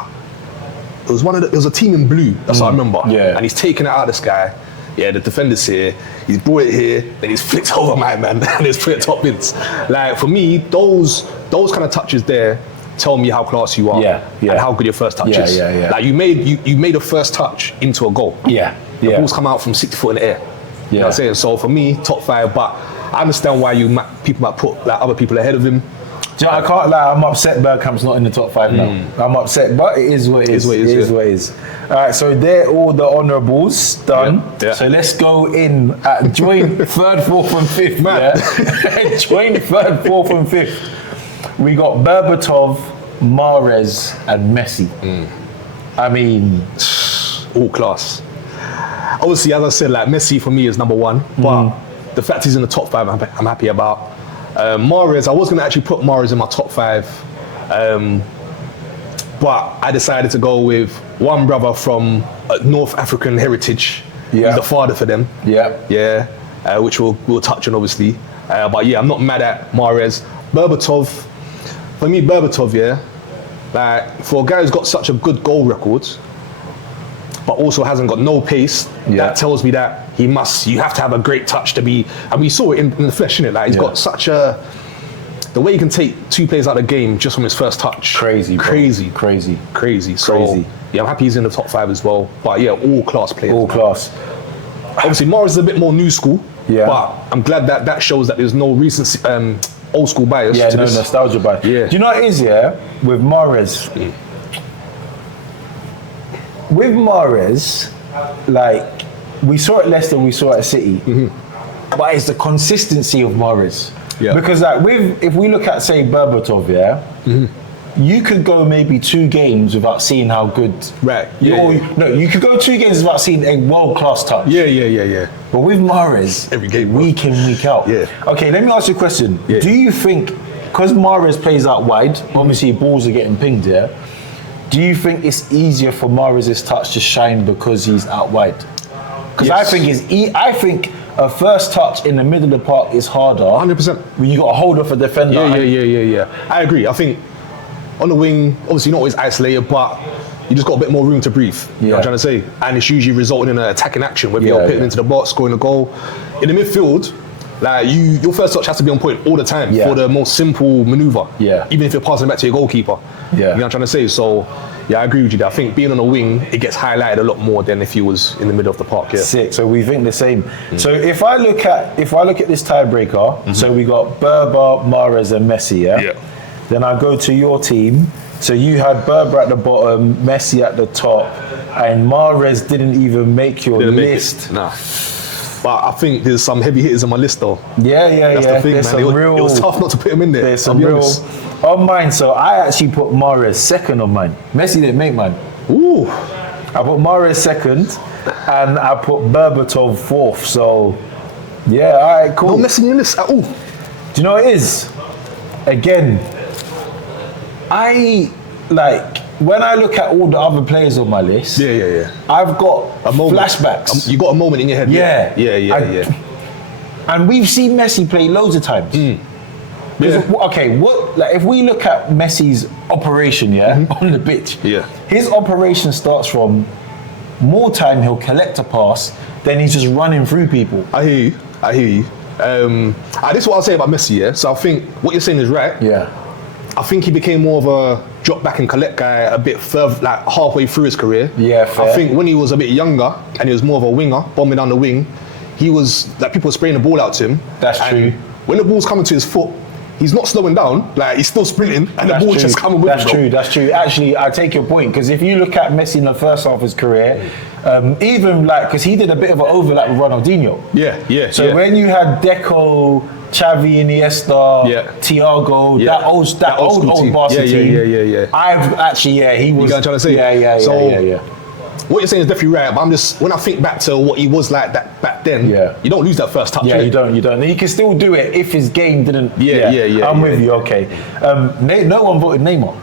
It was a team in blue. That's what I remember. Yeah. And he's taken it out of this guy. Yeah, the defender's here. He's brought it here. Then he's flicked over my man and he's put it top bins. Like for me, those kind of touches there tell me how class you are and how good your first touch is. Yeah. Like you made a first touch into a goal. Yeah. The ball's come out from 60 foot in the air. You know what I'm saying? So for me, top 5, but I understand why people might put like other people ahead of him. Do you know, I can't lie, I'm upset Bergkamp's not in the top 5 now. I'm upset, but it is what it is. It is what it is. All right, so they're all the honourables done. Yeah. So let's go in at joint 3rd, 4th and 5th. Man. Yeah? Joint 3rd, 4th and 5th. We got Berbatov, Mahrez and Messi. I mean, all class. Obviously, as I said, like Messi for me is number 1, but the fact he's in the top 5, I'm happy about. Mahrez, I was going to actually put Mahrez in my top 5, but I decided to go with one brother from North African heritage. Yeah. He's the father for them. yeah. Which we'll touch on obviously. But yeah, I'm not mad at Mahrez. Berbatov, for me, yeah, like for a guy who's got such a good goal record, but also hasn't got no pace, that tells me that you have to have a great touch to be, and we saw it in the flesh, innit? Like he's got such the way he can take 2 players out of the game just from his first touch. Crazy. So yeah, I'm happy he's in the top 5 as well. But yeah, all class players. All class. Obviously, Mahrez is a bit more new school. Yeah. But I'm glad that shows that there's no recent old school bias. Yeah, to no this. nostalgia bias. Yeah. Do you know what it is, yeah? With Mahrez, like, we saw it at Leicester, we saw it at City, but it's the consistency of Mahrez. Yeah. Because like if we look at, say, Berbatov, you could go maybe 2 games without seeing how good. Right. Yeah. No, you could go 2 games without seeing a world-class touch. Yeah. But with Mahrez, Every game, bro. week in, week out. Yeah. Okay, let me ask you a question. Yeah. Do you think, because Mahrez plays out wide, obviously balls are getting pinged here, do you think it's easier for Mahrez's touch to shine because he's out wide? Because Yes. I think a first touch in the middle of the park is harder. 100%. When you got to hold off a defender. Yeah. I agree. I think on the wing, obviously you're not always isolated, but you just got a bit more room to breathe. You know what I'm trying to say? And it's usually resulting in an attacking action, whether you're putting into the box, scoring a goal. In the midfield, like your first touch has to be on point all the time for the most simple maneuver. Yeah. Even if you're passing it back to your goalkeeper. Yeah. You know what I'm trying to say? So yeah, I agree with you there. I think being on the wing, it gets highlighted a lot more than if you was in the middle of the park. Yeah. Sick. So we think the same. So if I look at this tiebreaker, so we got Berber, Mahrez, and Messi. Yeah. Then I go to your team. So you had Berber at the bottom, Messi at the top, and Mahrez didn't even make your list. Nah. But I think there's some heavy hitters on my list though. Yeah. That's the thing, There's man. some It was tough not to put him in there. There's I'll some be real. honest. On mine, so I actually put Mahrez second on mine. Messi didn't make mine. Ooh. I put Mahrez second, and I put Berbatov fourth. So, yeah, all right, cool. Not messing in this at all. Do you know what it is? Again, when I look at all the other players on my list, Yeah. I've got A moment. flashbacks. You got a moment in your head. Yeah. And we've seen Messi play loads of times. Okay, if we look at Messi's operation, on the pitch, his operation starts from more time he'll collect a pass than he's just running through people. I hear you. This is what I'll say about Messi, yeah? So I think what you're saying is right. Yeah. I think he became more of a drop back and collect guy a bit further, like halfway through his career. Yeah, fair. I think when he was a bit younger and he was more of a winger, bombing down the wing, he was, like, people were spraying the ball out to him. That's true. When the ball's coming to his foot, he's not slowing down, like he's still sprinting and the ball's just coming with him. That's true. Actually, I take your point, because if you look at Messi in the first half of his career, even because he did a bit of an overlap with Ronaldinho. Yeah. So when you had Deco, Xavi, Iniesta, Thiago, that old Barca team. Yeah. He was. You get what I'm trying to say? Yeah. What you're saying is definitely right, but I'm just, when I think back to what he was like that back then, you don't lose that first touch. Yeah, you don't. He can still do it if his game didn't. I'm with you. Okay. No one voted Neymar.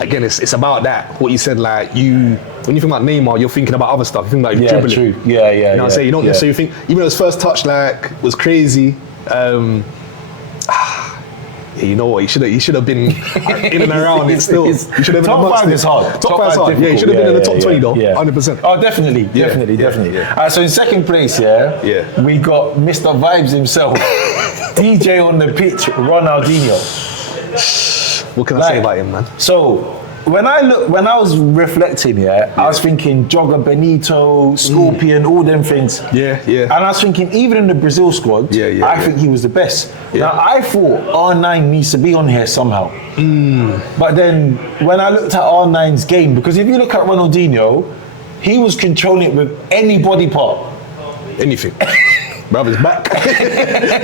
Again, it's about that. What you said, like when you think about Neymar, you're thinking about other stuff. You think about dribbling. True. Yeah. You know what I'm saying? You don't necessarily think, even though his first touch was crazy. You know what? He should have been in and around it still. He should have been top 5 is hard. Top 5 is hard. Yeah, he should have been in the top 20 though. 100%. Oh, definitely. So in second place, we got Mr. Vibes himself, DJ on the pitch, Ronaldinho. What can I say about him, man? So when I was reflecting, I was thinking Jogger Benito, Scorpion, all them things. Yeah. And I was thinking, even in the Brazil squad, I think he was the best. Now, I thought R9 needs to be on here somehow. But then, when I looked at R9's game, because if you look at Ronaldinho, he was controlling it with any body part. Anything. Brother's back,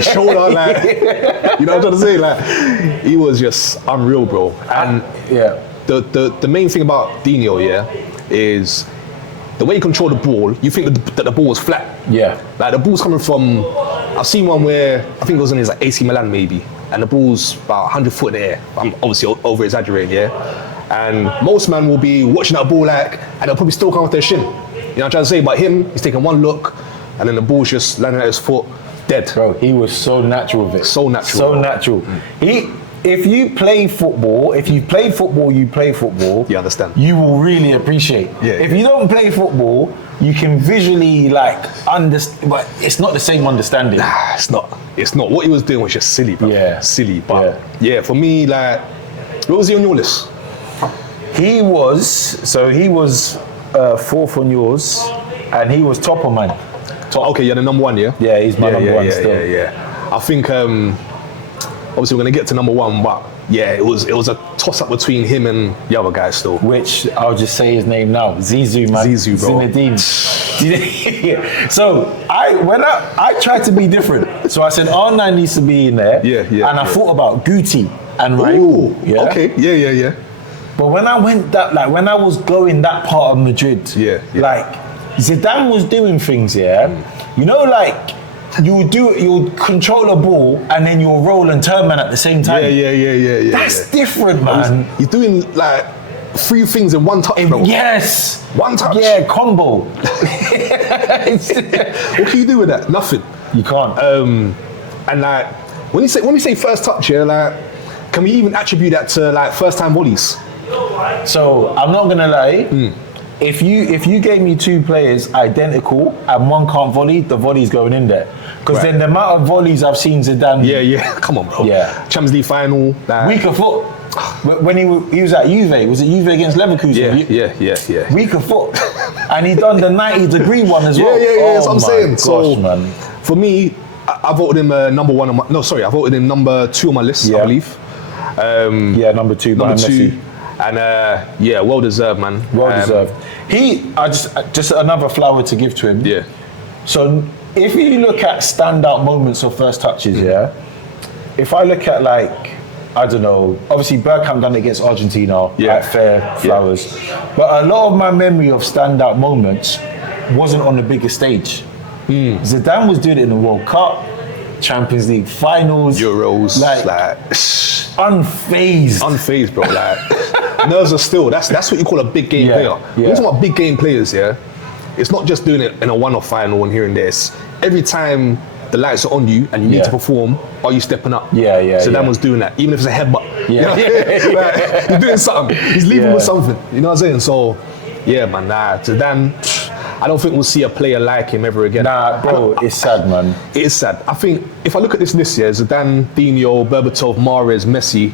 shoulder, like, you know what I'm trying to say? Like, he was just unreal, bro. And the main thing about Dino, is the way he controlled the ball, you think that the ball was flat. Yeah. Like, the ball's coming from, I've seen one where, I think it was in his AC Milan maybe, and the ball's about 100 foot in the air. I'm obviously over-exaggerating, and most men will be watching that ball and they'll probably still come off their shin. You know what I'm trying to say? But him, he's taking one look, and then the ball's just landing at his foot, dead. Bro, he was so natural with it. So natural. If you play football, you play football, You understand. you will really appreciate. If you don't play football, you can visually understand, but it's not the same understanding. Nah, it's not. What he was doing was just silly, bro. Silly. But for me, what was he on your list? He was fourth on yours, and he was top on mine. Okay, you're the number one, yeah? Yeah, he's my number one still. Yeah. I think, obviously we're going to get to number one, but it was a toss-up between him and the other guy still. Which, I'll just say his name now, Zizou, man. Zizou, bro. Zinedine. So, I tried to be different. So I said R9 needs to be in there. Yeah. And I thought about Guti. and Raul. Ooh, Yeah. okay, yeah. But when I went that, like when I was going that part of Madrid, Yeah. like Zidane was doing things, you know, like you'll control a ball and then you'll roll and turn man at the same time. Yeah. That's different, man. You're doing like 3 things in one touch, bro. Yes. One touch. Yeah, combo. What can you do with that? Nothing. You can't. And like when you say first touch, like can we even attribute that to like first time volleys? So I'm not gonna lie. If you gave me 2 players identical and one can't volley, the volley's going in there. Because then the amount of volleys I've seen Zidane. Yeah. Come on, bro. Yeah. Champions League final. Like, Weaker foot. When he was at Juve, was it Juve against Leverkusen? Yeah. Weaker foot. And he done the 90-degree one as well. Yeah, that's what I'm saying. Gosh, So man. for me, I voted him number 1 on my, I voted him number 2 on my list, I believe. Yeah, number 2 Number behind 2. Messi. And well deserved, man. Well deserved. I just another flower to give to him. Yeah. So if you look at standout moments of first touches, if I look at like, I don't know, obviously Bergkamp done it against Argentina, like fair flowers. But a lot of my memory of standout moments wasn't on the biggest stage. Zidane was doing it in the World Cup, Champions League finals, Euros, like unfazed, bro. Like nerves are still. That's what you call a big game player. When you talk about big game players, it's not just doing it in a one-off final and here and there. It's every time the lights are on you and you need to perform, are you stepping up? Zidane was doing that, even if it's a headbutt. You know? Like, he's doing something. He's leaving with something. You know what I'm saying? So, yeah, man. Zidane. I don't think we'll see a player like him ever again. Nah, bro, it's sad, man. It is sad. I think if I look at this list here, Zidane, Dino, Berbatov, Mahrez, Messi,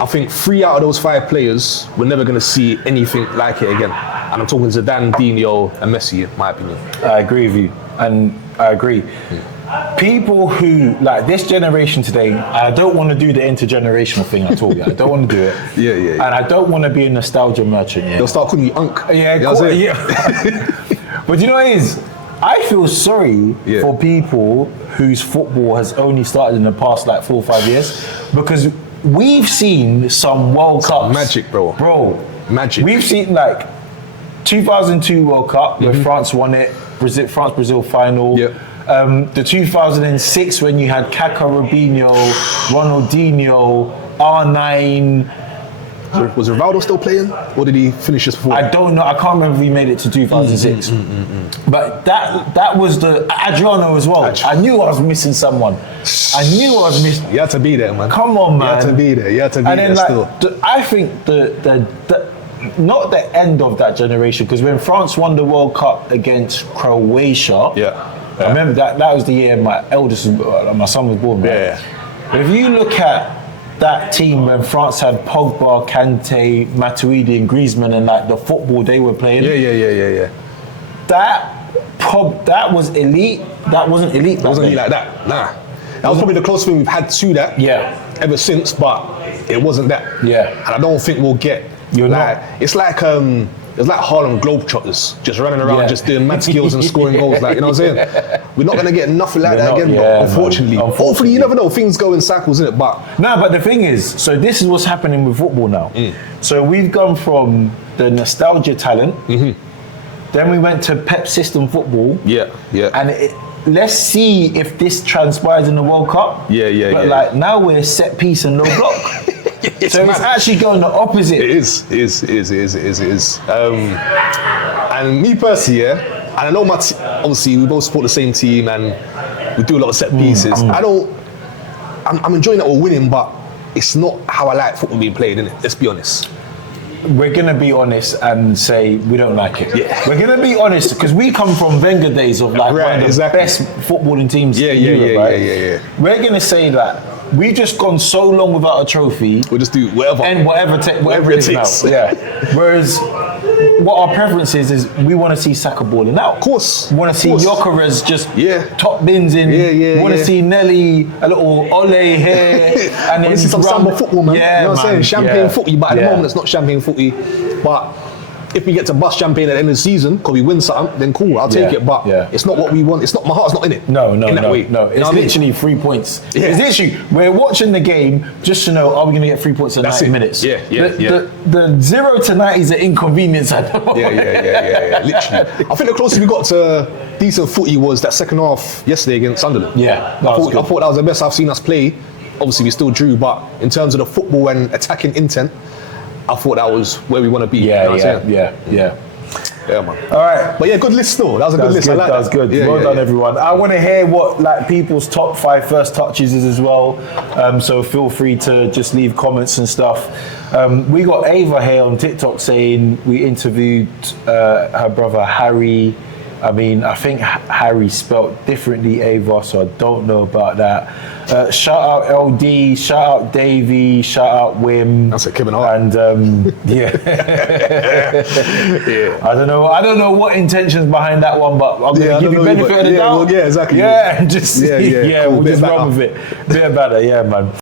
I think 3 out of those 5 players, we're never going to see anything like it again. And I'm talking Zidane, Dino, and Messi, in my opinion. I agree with you, and I agree. People who, like this generation today, I don't want to do the intergenerational thing at all. I don't want to do it. Yeah. And I don't want to be a nostalgia merchant. They'll start calling you Unc. Yeah, you know what I'm saying? But you know what it is? I feel sorry for people whose football has only started in the past like 4 or 5 years, because we've seen some World Cups. Magic, bro. Magic. We've seen like 2002 World Cup where France won it, France-Brazil final. The 2006 when you had Kaká, Robinho, Ronaldinho, R9. Was Rivaldo still playing, or did he finish just before? I don't know. I can't remember if he made it to 2006. But that was the Adriano as well. I knew I was missing someone. You had to be there, man. Come on, man. You had to be there. And then, like, I think the not the end of that generation, because when France won the World Cup against Croatia, I remember that was the year my son was born. But if you look at that team when France had Pogba, Kante, Matuidi, and Griezmann, and like the football they were playing, that was elite. That wasn't elite. That wasn't elite like that. Nah, that was probably the closest thing we've had to that. Ever since, but it wasn't that. And I don't think we'll get. It's like Harlem Globetrotters just running around, just doing mad skills and scoring goals. Like, you know what I'm saying? We're not gonna get nothing like that again, bro. Unfortunately. Hopefully, you never know. Things go in cycles, innit? But but the thing is, so this is what's happening with football now. So we've gone from the nostalgia talent, then we went to Pep system football. And let's see if this transpires in the World Cup. But like now we're set piece and low block. So it's actually going the opposite. It is. And me personally, and I know obviously we both support the same team and we do a lot of set pieces. I'm enjoying that we're winning, but it's not how I like football being played, innit? Let's be honest. We're gonna be honest and say we don't like it. We're gonna be honest because we come from Wenger days of like one of the best footballing teams in Europe, We're gonna say that we've just gone so long without a trophy. We'll just do whatever. And whatever it takes. Whereas what our preference is we want to see Saka balling out. Of course. We want to see Gyökeres just top bins in. We want to see Nelly, a little Ole here. And then this is some samba football, man. You know what I'm saying? Champagne footy, but at the moment it's not champagne footy. But if we get to bust champagne at the end of the season because we win something, then cool, I'll take Yeah, it. But yeah. it's not what we want. It's not, my heart's not in it. No, in that way. It's You know what I mean? literally 3 points. Yeah. It's literally, we're watching the game just to know, are we going to get 3 points in That's 90 it. minutes? The 0 to 90 is an inconvenience. Yeah. Literally. I think the closest we got to decent footy was that second half yesterday against Sunderland. Yeah, I thought that was the best I've seen us play. Obviously, we still drew, but in terms of the football and attacking intent, I thought that was where we want to be. You know what I'm saying? Yeah, man. All right. But yeah, good list though. That was a good list. Good, I like that was good. Yeah, Well done, yeah. everyone. I want to hear what like people's top 5 first touches is as well. So feel free to just leave comments and stuff. We got Ava here on TikTok saying we interviewed her brother Harry. I mean, I think Harry spelt differently, Ava, so I don't know about that. Shout out LD, shout out Davey, shout out Wim. That's a Kevin Hart. And yeah. I don't know what intentions behind that one, but I'm going to give you benefit of the doubt. Yeah, exactly. Yeah, and just cool. we'll Bit just better. run with it. Bit better, yeah, man.